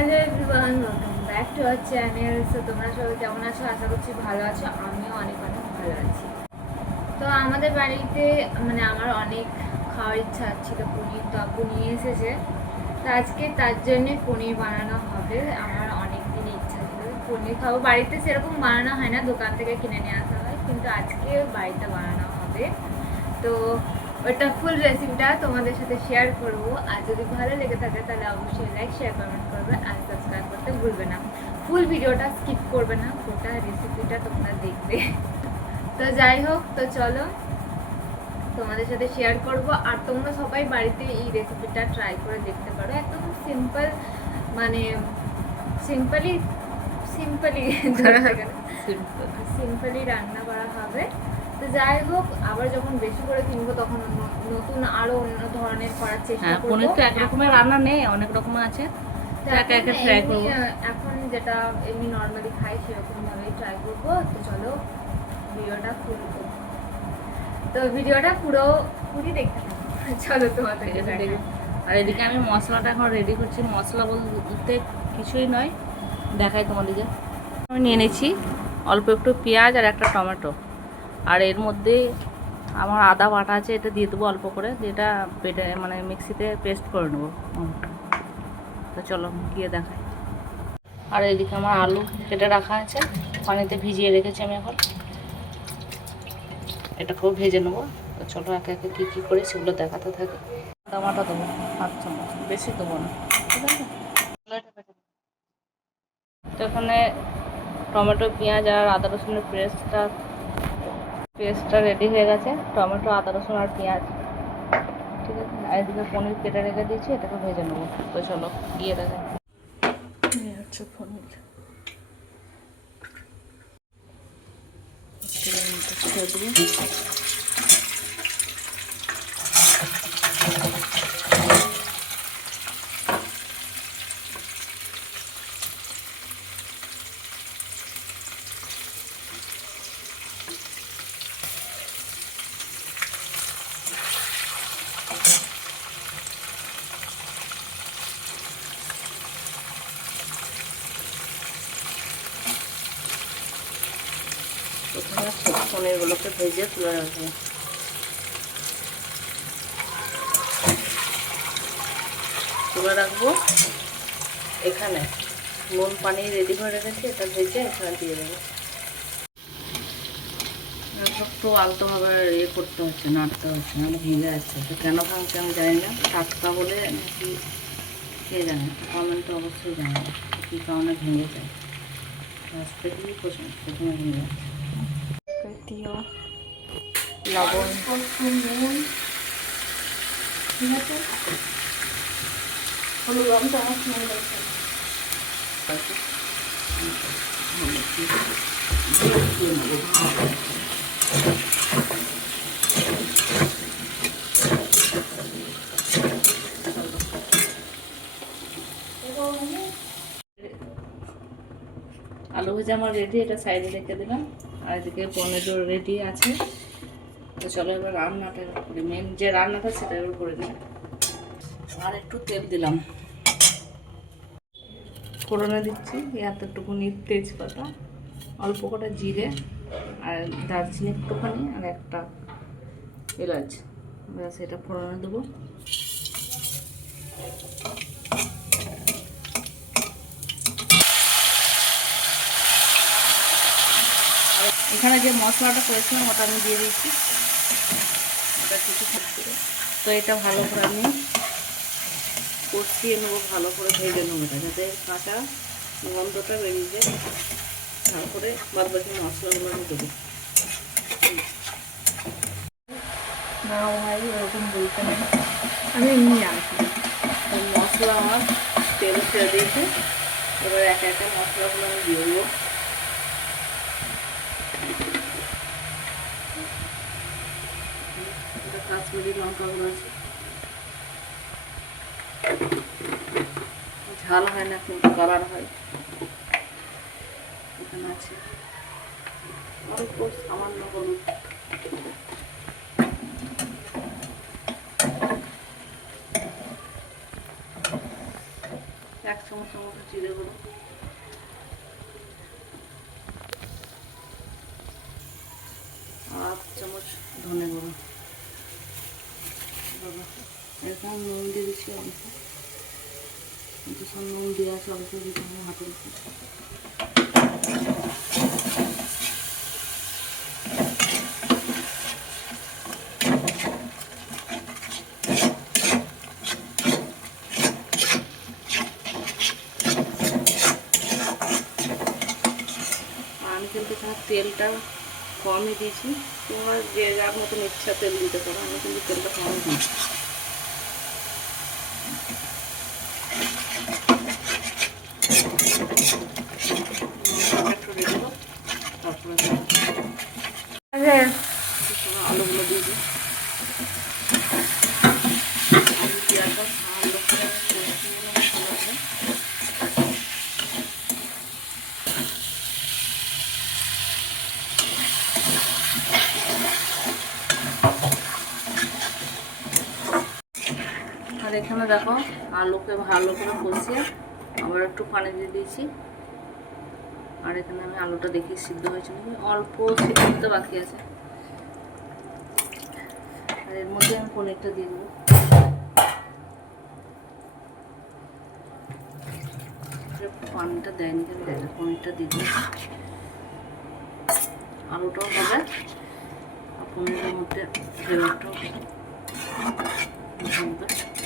Hello everyone, welcome back to our channel. So তোমরা সবাই কেমন আছো? আশা করছি ভালো আছো। আমিও অনেক অনেক ভালো আছি। তো আমাদের বাড়িতে মানে আমার অনেক খাওয়ার ইচ্ছা ছিল পনির, তো আপু নিয়ে এসেছে। তো আজকে তার জন্যে পনির বানানো হবে। আমার অনেক দিনই ইচ্ছা ছিল পনির খাবো। বাড়িতে সেরকম বানানো হয় না, দোকান থেকে কিনে নিয়ে আসা হয়, কিন্তু আজকে বাড়িতে বানানো হবে। তো ওটা ফুল রেসিপিটা তোমাদের সাথে শেয়ার করব। আর যদি ভালো লেগে থাকে তাহলে অবশ্যই লাইক, শেয়ার, কমেন্ট করবে আর সাবস্ক্রাইব করতে ভুলবে না। ফুল ভিডিওটা স্কিপ করবে না, গোটা রেসিপিটা তোমরা দেখবে। তো যাই হোক, তো চলো তোমাদের সাথে শেয়ার করব। আর তোমরা সবাই বাড়িতে এই রেসিপিটা ট্রাই করে দেখতে পারো। একদম সিম্পল, মানে সিম্পলি সিম্পলি সিম্পলি রান্না করা হবে। তো যাই হোক, আবার যখন বেশি করে কিনবো তখন নতুন আরো অন্য ধরনের করার চেষ্টা করব। পনির তো এক রকমের রান্না নেই, অনেক রকম আছে। এখন যেটা এমনি নর্মালি খাই সেরকম ভাবেই ট্রাই করবো। তো চলো ভিডিওটা পুরোপুরি দেখতে থাকো। চলো তোমাদের আর এদিকে আমি মশলাটা এখন রেডি করছি। মশলা বলতে কিছুই নয়, দেখাই তোমাদেরকে। আমি নিয়ে নিয়েছি অল্প একটু পেঁয়াজ আর একটা টমেটো, আর এর মধ্যে আমার আদা বাটা আছে, এটা দিয়ে দেবো অল্প করে, যেটা পেটে মানে মিক্সিতে পেস্ট করে নেবো। তো চলো গিয়ে দেখাই। আর এদিকে আমার আলু কেটে রাখা আছে, পানিতে ভিজিয়ে রেখেছি আমি। এখন এটাকেও ভেজে নেবো। তো চলো একে একে কী কী করে সেগুলো দেখাতে থাকে। টমাটো দেবো 5 চামচ, বেশি দেবো না, ঠিক আছে। তো এখানে টমেটো, পেঁয়াজ আর আদা রসুনের পেস্টটা রেডি হয়ে গেছে। টমেটো, আদা রসুন আর পেঁয়াজ, ঠিক আছে। আর এদিকে পনির কেটে রেখে দিয়েছি, এটাকে ভেজে নেবো। তো চলো গিয়ে দেখাই। এই হচ্ছে পনির, ছেড়ে দেবো। প্রথমে পনিরগুলোকে ভেজে তুলে রাখবো। এখানে নুন পানি রেডি করে রেখেছি, এটা ভেজে এখানে দিয়ে দেবো। একটু আলতোভাবে ইয়ে করতে হচ্ছে, নাড়তে হচ্ছে, নাহলে ভেঙে যাচ্ছে। তো কেন ভাঙছে আমি জানি না, টাটকা বলে নাকি কে জানে, কমেন্টে অবশ্যই জানে কী কারণে ভেঙে যায়। আস্তে দিয়ে প্রথমে ভেঙে যাচ্ছে। দিও লবণ, নুন, ঠিক আছে। হলুদ রং চামচ নুন দরকার। আলু ভেজা আমার রেডি, এটা সাইডে রেখে দিলাম। আর এদিকে পনেরো রেডি আছে। তো চলো এবার রান্নাটা করি, মেন যে রান্নাটা সেটা এবার করে নিই। আর একটু তেল দিলাম, ফোড়নে দিচ্ছি এতটুকুনি তেজপাতা, অল্প কটা জিরে আর দারচিনি একটুখানি, আর একটা এলাচ, ব্যাস এটা ফোড়নে দেবো। এখানে যে মশলাটা করেছিলাম ওটা আমি দিয়ে দিচ্ছি, ওটা কিছু থাকছে। তো এটা ভালো করে আমি কষিয়ে নেবো, ভালো করে ভেজে নেবো, এটা যাতে কাঁচা গন্ধটা বেরিয়ে যায়। তারপরে বাদ বাকি মশলাগুলো আমি দেবো। না ভাই ওরকম বলতে নেই, আমি এমনি জানছি। মশলা আমার তেল ছেড়ে দিয়েছে। এবার একে একে মশলাগুলো আমি দিয়ে দেবো। এটা কাশ্মীরি লঙ্কাগুলো আছে, ঝাল হয় না কিন্তু কালার হয়। এখানে আছে অল্প সামান্য হলুদ, 1 চামচের মতো জিরে গুঁড়ো, আর 1 চামচ ধনে গুঁড়ো। বাবা এরকম নুন দিয়ে দিচ্ছি অল্প, কিন্তু সব নুন দিয়ে আছে অল্প দিতে হবে হাতের উপর। আমি কিন্তু এখানে তেলটা কমই দিয়েছি, তোমরা যে যার মতন ইচ্ছা তেল দিতে পারো, আমি কিন্তু তেলটা কমই দিয়েছি। একটু রেখে দাও, তারপরে আলুগুলো দিয়ে দিই। আলু পেঁয়াজটা ভালো করে মশলা করে আর এখানে দেখো আলুকে ভালো করে কষিয়ে আবার একটু পানি দিয়ে দিয়েছি। আর এখানে আমি আলুটা দেখি সিদ্ধ হয়েছে নাকি, অল্প সিদ্ধ হতে বাকি আছে। আর এর মধ্যে আমি পনিরটা দিয়ে দেবো। পানিটা দেয়নি কেন, পনিরটা দিয়ে দেবো। আলুটাও হবে আর পনিরের মধ্যে ফ্লেভারটাও হবে।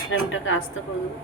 ফ্লেমটাকে আস্তে করে দেবো।